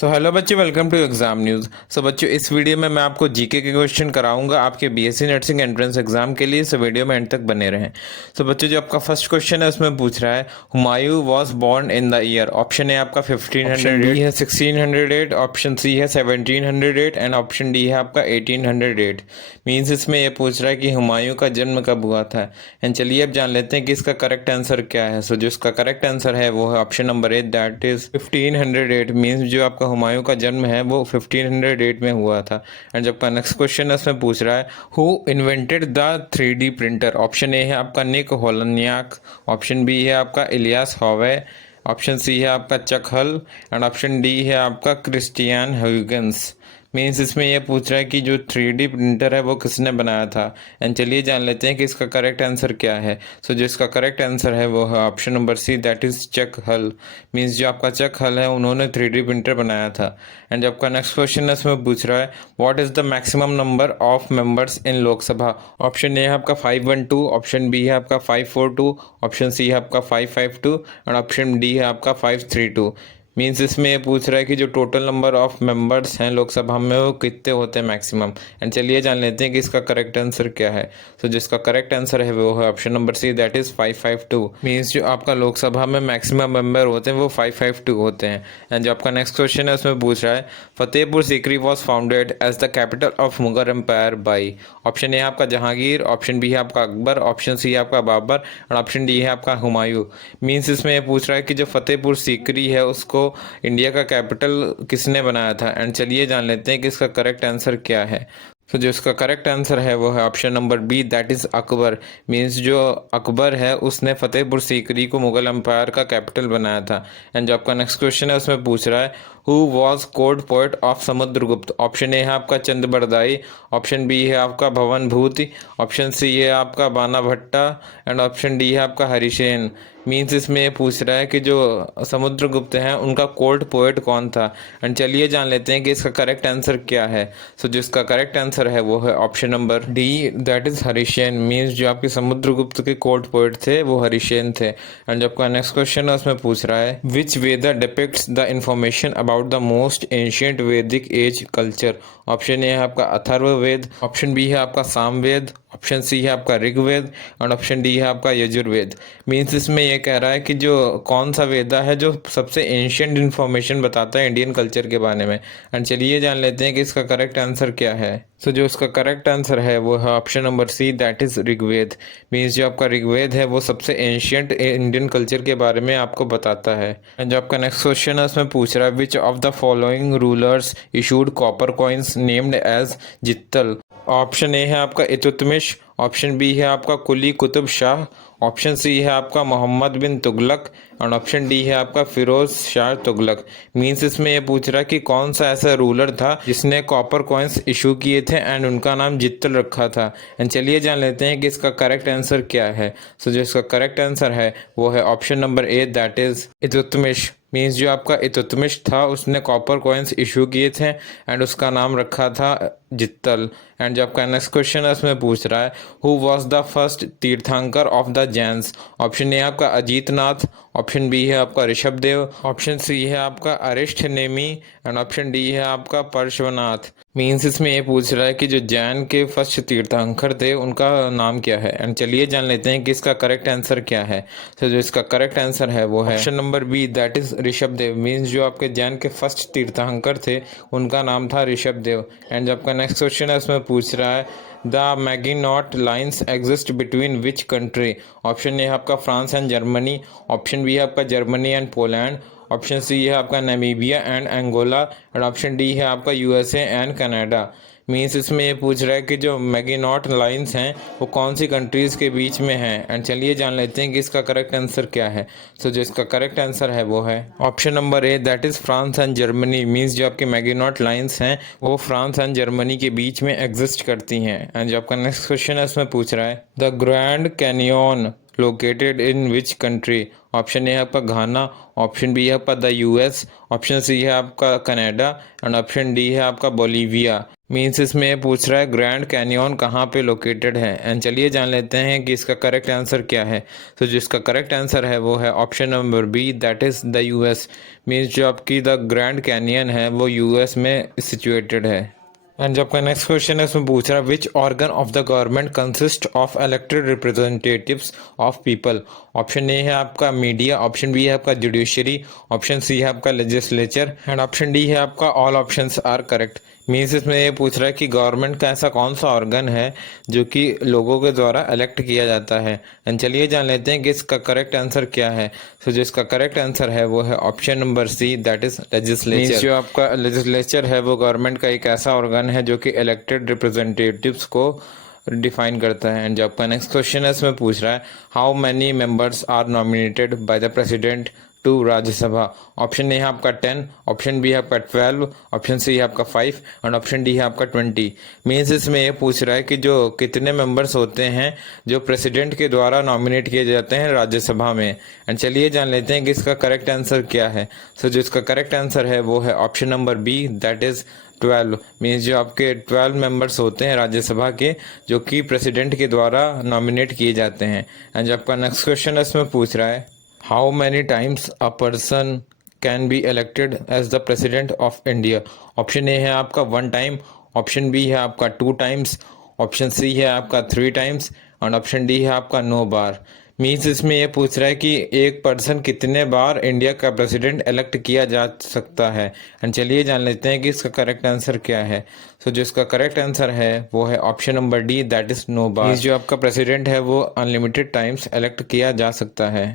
So hello बच्चों, welcome to exam news. सो बच्चों, इस वीडियो में मैं आपको जीके के क्वेश्चन कराऊंगा आपके बीएससी नर्सिंग एंट्रेंस एग्जाम के लिए। सो वीडियो में एंड तक बने रहें। सो बच्चों, जो आपका फर्स्ट क्वेश्चन है उसमें पूछ रहा है Humayun was born in the year. Option A आपका 1508, ऑप्शन बी है 1608, ऑप्शन सी है 1708 एंड ऑप्शन डी है आपका 1808। मीन्स इसमें ये पूछ रहा है कि हुमायूं का जन्म कब हुआ था। एंड चलिए अब जान लेते हैं कि इसका करेक्ट आंसर क्या है। सो जो इसका करेक्ट आंसर है वो है option number A, that is 1508। Means जो आपका हुमायूं का जन्म है वो 1508 में हुआ था। एंड जब का नेक्स्ट क्वेश्चन है उसमें पूछ रहा है who invented the 3D printer. Option A है आपका निक होलनयाक, ऑप्शन बी है आपका इलियास हॉवे, ऑप्शन सी है आपका चक हल एंड ऑप्शन डी है आपका क्रिस्टियन ह्यूगेंस। मीन्स इसमें यह पूछ रहा है कि जो 3D प्रिंटर है वो किसने बनाया था। एंड चलिए जान लेते हैं कि इसका करेक्ट आंसर क्या है। सो जो इसका करेक्ट आंसर है वो है option number C, that is चक हल। मीन्स जो आपका चक हल है उन्होंने 3D प्रिंटर बनाया था। एंड जो आपका नेक्स्ट क्वेश्चन है उसमें पूछ रहा है what is the maximum number of members in Lok Sabha. Option A है आपका 512, ऑप्शन बी है आपका 542, ऑप्शन सी है आपका 552 एंड ऑप्शन डी है आपका 532। मीन्स इसमें ये पूछ रहा है कि जो टोटल नंबर ऑफ मेंबर्स हैं लोकसभा में वो कितने होते हैं मैक्सिमम। एंड चलिए जान लेते हैं कि इसका करेक्ट आंसर क्या है। तो जिसका करेक्ट आंसर है वो है option number C, that is 552। Means जो आपका लोकसभा में मैक्सिमम मेंबर होते हैं वो 552 होते हैं। एंड जो आपका नेक्स्ट क्वेश्चन है उसमें पूछ रहा है Fatehpur Sikri was founded as the capital of Mughal empire by. Option A है आपका जहांगीर, ऑप्शन बी है आपका अकबर, ऑप्शन सी है आपका बाबर और ऑप्शन डी है आपका हुमायूं। मीन्स इसमें ये पूछ रहा है कि जो फतेहपुर सीकरी है उसको इंडिया का कैपिटल किसने बनाया था। एंड चलिए जान लेते हैं कि इसका करेक्ट आंसर क्या है। तो जो इसका करेक्ट आंसर है वो है option number B, that is Akbar. Means जो अकबर है उसने फतेहपुर सीकरी को मुगल एम्पायर का कैपिटल बनाया था। एंड जो आपका नेक्स्ट क्वेश्चन है उसमें पूछ रहा है who was court poet of Samudragupta. Option A है आपका चंद बरदाई, ऑप्शन बी है आपका भवन भूति, ऑप्शन सी है आपका बाना भट्टा एंड ऑप्शन डी है आपका हरिसेन। मीन्स इसमें ये पूछ रहा है कि जो समुद्रगुप्त हैं उनका कोर्ट पोएट कौन था। एंड चलिए जान लेते हैं कि इसका करेक्ट आंसर क्या है। सो जो इसका करेक्ट आंसर है वो है option number D, that is Harisena. Means जो आपके समुद्रगुप्त के कोर्ट पोएट थे वो हरिसेन थे। एंड जो आपका नेक्स्ट क्वेश्चन है उसमें पूछ रहा है which Veda depicts the information about the most ancient Vedic age culture. Option A है आपका अथर्ववेद, ऑप्शन बी है आपका सामवेद, ऑप्शन सी है आपका ऋग्वेद और ऑप्शन डी है आपका यजुर्वेद। मीन्स इसमें यह कह रहा है कि जो कौन सा वेदा है जो सबसे एंशियंट इन्फॉर्मेशन बताता है इंडियन कल्चर के बारे में। एंड चलिए जान लेते हैं कि इसका करेक्ट आंसर क्या है। सो जो इसका करेक्ट आंसर है वो है option number C, that is Rigveda. Means जो आपका ऋग्वेद है वो सबसे एंशियंट इंडियन कल्चर के बारे में आपको बताता है। एंड जो आपका नेक्स्ट क्वेश्चन है उसमें पूछ रहा है which of the following rulers issued copper coins named as jital. Option A है आपका इल्तुतमिश, ऑप्शन बी है आपका कुली कुतुब शाह, ऑप्शन सी है आपका मोहम्मद बिन तुगलक और ऑप्शन डी है आपका फिरोज शाह तुगलक। मीन्स इसमें ये पूछ रहा है कि कौन सा ऐसा रूलर था जिसने कॉपर कॉइन्स इशू किए थे एंड उनका नाम जित्तल रखा था। एंड चलिए जान लेते हैं कि इसका करेक्ट आंसर क्या है। सो जो इसका करेक्ट आंसर है वो है option number A, that is Iltutmish. Means जो आपका इल्तुतमिश था उसने कॉपर कॉइन्स इशू किए थे एंड उसका नाम रखा था जित्तल। एंड जो आपका नेक्स्ट क्वेश्चन है उसमें पूछ रहा है हु वॉज द फर्स्ट तीर्थंकर of the Jains. Option A आपका अजीतनाथ, ऑप्शन बी है आपका ऋषभदेव, ऑप्शन सी है आपका अरिष्ठ नेमी एंड ऑप्शन डी है आपका पार्श्वनाथ। मीन्स इसमें ये पूछ रहा है कि जो जैन के फर्स्ट तीर्थंकर थे उनका नाम क्या है। एंड चलिए जान लेते हैं कि इसका करेक्ट आंसर क्या है। तो जो इसका करेक्ट आंसर है वो है option number B, that is Rishabhdev. Means जो आपके जैन के फर्स्ट तीर्थंकर थे उनका नाम था ऋषभदेव। एंड जो आपका नेक्स्ट क्वेश्चन है उसमें पूछ रहा है the Maginot lines exist between which country. Option A है आपका France and Germany, option B है आपका Germany and Poland, option C है आपका नामीबिया एंड एंगोला और ऑप्शन डी है आपका यूएसए एंड कनाडा। मीन्स इसमें ये पूछ रहा है कि जो मैगिनॉट लाइन्स हैं वो कौन सी कंट्रीज़ के बीच में हैं। एंड चलिए जान लेते हैं कि इसका करेक्ट आंसर क्या है। सो जो इसका करेक्ट आंसर है वो है option number A, that is France and Germany. Means जो आपकी मैगिनॉट लाइन्स हैं वो फ्रांस एंड जर्मनी के बीच में एग्जिस्ट करती हैं। एंड जो आपका नेक्स्ट क्वेश्चन है उसमें पूछ रहा है the grand canyon located in which country. Option A है आपका घाना, ऑप्शन बी है आपका द यूएस, ऑप्शन सी है आपका कनाडा एंड ऑप्शन डी है आपका बोलीविया। मीन्स इसमें ये पूछ रहा है ग्रैंड कैनियन कहाँ पे लोकेटेड है। एंड चलिए जान लेते हैं कि इसका करेक्ट आंसर क्या है। तो जिसका करेक्ट आंसर है वो है option number B, that is the US. Means जो आपकी द ग्रैंड कैनियन है वो यूएस में सिचुएटेड है। एंड जो आपका नेक्स्ट क्वेश्चन है उसमें पूछ रहा है which organ of the government consist of elected representatives of people. Option A है आपका मीडिया, ऑप्शन बी है आपका जुडिशरी, ऑप्शन सी है आपका लेजिस्लेचर एंड ऑप्शन डी है आपका all options are correct. Means इसमें ये पूछ रहा है कि गवर्नमेंट का ऐसा कौन सा ऑर्गन है जो कि लोगों के द्वारा इलेक्ट किया जाता है। एंड चलिए जान लेते हैं कि इसका करेक्ट आंसर क्या है। तो जिसका करेक्ट आंसर है वो है option number C, that is legislature. जो आपका लेजिस्लेचर है वो गवर्नमेंट का एक ऐसा ऑर्गन है जो कि इलेक्टेड रिप्रेजेंटेटिव्स को डिफाइन करता है। एंड जो आपका नेक्स्ट क्वेश्चन है इसमें पूछ रहा है how many members are nominated by the president to Rajya Sabha. Option A है आपका 10, ऑप्शन बी है आपका 12, ऑप्शन सी है आपका 5 एंड ऑप्शन डी है आपका 20। मीन्स इसमें ये पूछ रहा है कि जो कितने मेंबर्स होते हैं जो प्रेसिडेंट के द्वारा नॉमिनेट किए जाते हैं राज्यसभा में। एंड चलिए जान लेते हैं कि इसका करेक्ट आंसर क्या है। सो जो इसका करेक्ट आंसर है वो है option number B, that is 12। Means जो आपके 12 मेंबर्स होते हैं राज्यसभा के जो कि प्रेसिडेंट के द्वारा नॉमिनेट किए जाते हैं। एंड जो आपका नेक्स्ट क्वेश्चन है इसमें पूछ रहा है how many times a person can be elected as the president of India. Option A है आपका 1 टाइम, ऑप्शन बी है आपका 2 टाइम्स, ऑप्शन सी है आपका 3 टाइम्स और ऑप्शन डी है आपका 9 बार। मीन्स इसमें ये पूछ रहा है कि एक पर्सन कितने बार इंडिया का प्रेसिडेंट इलेक्ट किया जा सकता है। एंड चलिए जान लेते हैं कि इसका करेक्ट आंसर क्या है। सो जो इसका करेक्ट आंसर है वो है option number D, that is 9 बार। जो आपका प्रेसिडेंट है वो अनलिमिटेड टाइम्स इलेक्ट किया जा सकता है।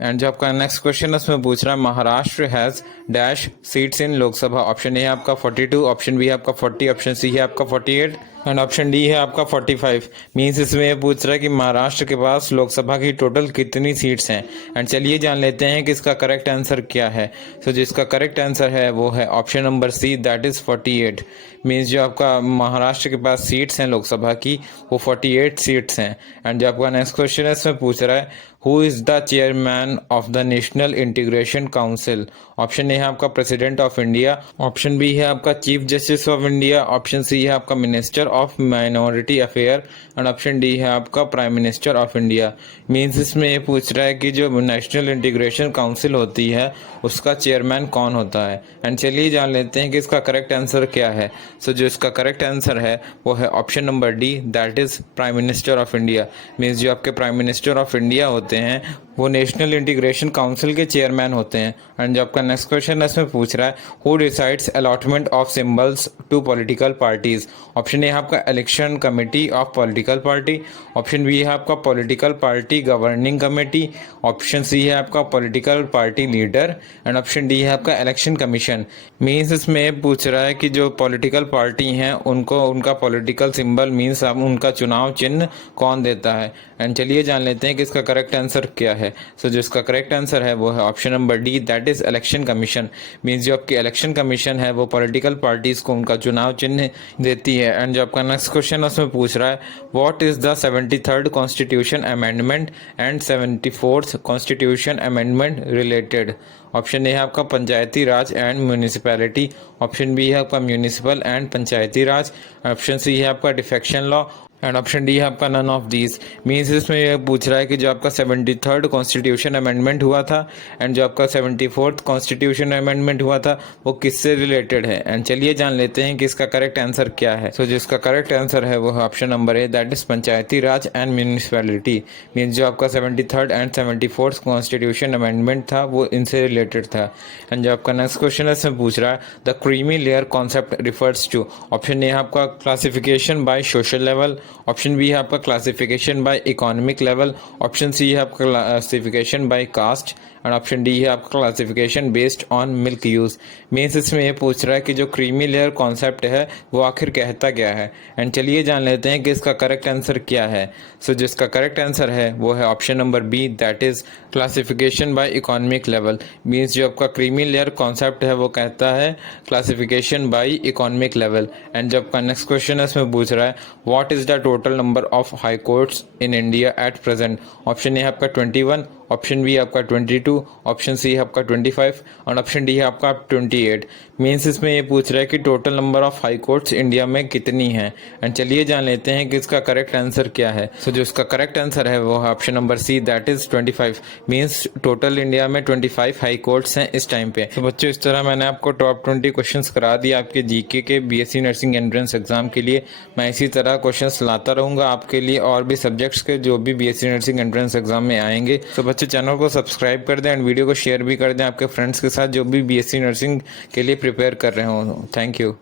एंड जो आपका नेक्स्ट क्वेश्चन है उसमें पूछ रहा है Maharashtra has dash seats in Lok Sabha. Option A है आपका 42, ऑप्शन बी है आपका 40, ऑप्शन सी है आपका 48 एंड ऑप्शन डी है आपका 45। मीन्स इसमें ये पूछ रहा है कि महाराष्ट्र के पास लोकसभा की टोटल कितनी सीट्स हैं। एंड चलिए जान लेते हैं कि इसका करेक्ट आंसर क्या है। सो जिसका करेक्ट आंसर है वो है option number C, that is 48। Means जो आपका महाराष्ट्र के पास सीट्स हैं लोकसभा की वो 48 सीट्स हैं। एंड जो आपका नेक्स्ट क्वेश्चन है इसमें पूछ रहा है who is the chairman of the national integration council. Option A है आपका president of India, option B है आपका chief justice of India, option C है आपका minister of minority affair and option D है आपका prime minister of India. Means इसमें ये पूछ रहा है कि जो नेशनल इंटीग्रेशन काउंसिल होती है उसका चेयरमैन कौन होता है। एंड चलिए जान लेते हैं कि इसका करेक्ट आंसर क्या है। सो जो इसका करेक्ट आंसर है वो है option number D, that is prime minister of India. Means जो आपके प्राइम मिनिस्टर ऑफ इंडिया होते हैं वो नेशनल इंटीग्रेशन काउंसिल के चेयरमैन होते हैं। एंड जो आपका नेक्स्ट क्वेश्चन है इसमें पूछ रहा है who decides allotment of symbols to political parties. Option A है आपका election committee of political party, option B है आपका political party governing committee, option C है आपका political party leader and option D है आपका इलेक्शन कमीशन। मीन्स इसमें पूछ रहा है कि जो पॉलिटिकल पार्टी हैं उनको उनका पॉलिटिकल सिंबल मीन्स उनका चुनाव चिन्ह कौन देता है। एंड चलिए जान लेते हैं कि इसका करेक्ट आंसर क्या है। सो जो इसका करेक्ट आंसर है वो है option number D, that is election commission. Means जो आपकी इलेक्शन कमीशन है वो पॉलिटिकल पार्टीज को उनका चुनाव चिन्ह देती है। एंड जो आपका नेक्स्ट क्वेश्चन है उसमें पूछ रहा है what is the 73rd constitution amendment and 74th constitution amendment related. Option A है आपका Panchayati Raj and municipality, option B है आपका municipal and Panchayati Raj, option C है आपका defection law and option D है आपका नन ऑफ दीज। मीन्स इसमें यह पूछ रहा है कि जो आपका 73rd कॉन्स्टिट्यूशन अमेंडमेंट हुआ था एंड जो आपका 74th कॉन्स्टिट्यूशन अमेंडमेंट हुआ था वो किससे रिलेटेड है। एंड चलिए जान लेते हैं कि इसका करेक्ट आंसर क्या है। सो जिसका करेक्ट आंसर है वो है option number A, that is Panchayati Raj and municipality. Means जो आपका 73rd and 74th constitution amendment था वो इनसे रिलेटेड था। एंड जो आपका नेक्स्ट क्वेश्चन है इसमें पूछ रहा है the creamy layer concept refers to. Option A है आपका classification by social level, option B है आपका classification by economic level, option C है आपका classification by caste and option D है आपका classification based on milk use. Means इसमें ये पूछ रहा है कि जो क्रीमी लेयर कॉन्सेप्ट है वो आखिर कहता क्या है। एंड चलिए जान लेते हैं कि इसका करेक्ट आंसर क्या है। सो जिसका करेक्ट आंसर है वो है option number B, that is classification by economic level. Means जो आपका क्रीमी लेयर कॉन्सेप्ट है वो कहता है classification by economic level. And जब आपका नेक्स्ट क्वेश्चन है इसमें पूछ रहा है what is the total number of high courts in India at present. Option A है आपका 21, ऑप्शन बी आपका 22, ऑप्शन सी है आपका 25 और ऑप्शन डी है आपका 28। मीन्स इसमें ये पूछ रहा है कि total number of high courts India में कितनी हैं। एंड चलिए जान लेते हैं कि इसका करेक्ट आंसर क्या है। सो जो इसका करेक्ट आंसर है वो है option number C, that is 25। Means total India में 25 हाई कोर्ट्स हैं इस टाइम पे। तो बच्चों, इस तरह मैंने आपको टॉप 20 क्वेश्चंस करा दिए आपके जीके के बीएससी नर्सिंग एंट्रेंस एग्जाम के लिए। मैं इसी तरह क्वेश्चंस लाता रहूँगा आपके लिए और भी सब्जेक्ट्स के जो भी बीएससी नर्सिंग एंट्रेंस एग्जाम में आएंगे। तो बच्चे, चैनल को सब्सक्राइब कर दें एंड वीडियो को शेयर भी कर दें आपके फ्रेंड्स के साथ जो भी बीएससी नर्सिंग के लिए प्रिपेयर कर रहे हो। Thank you.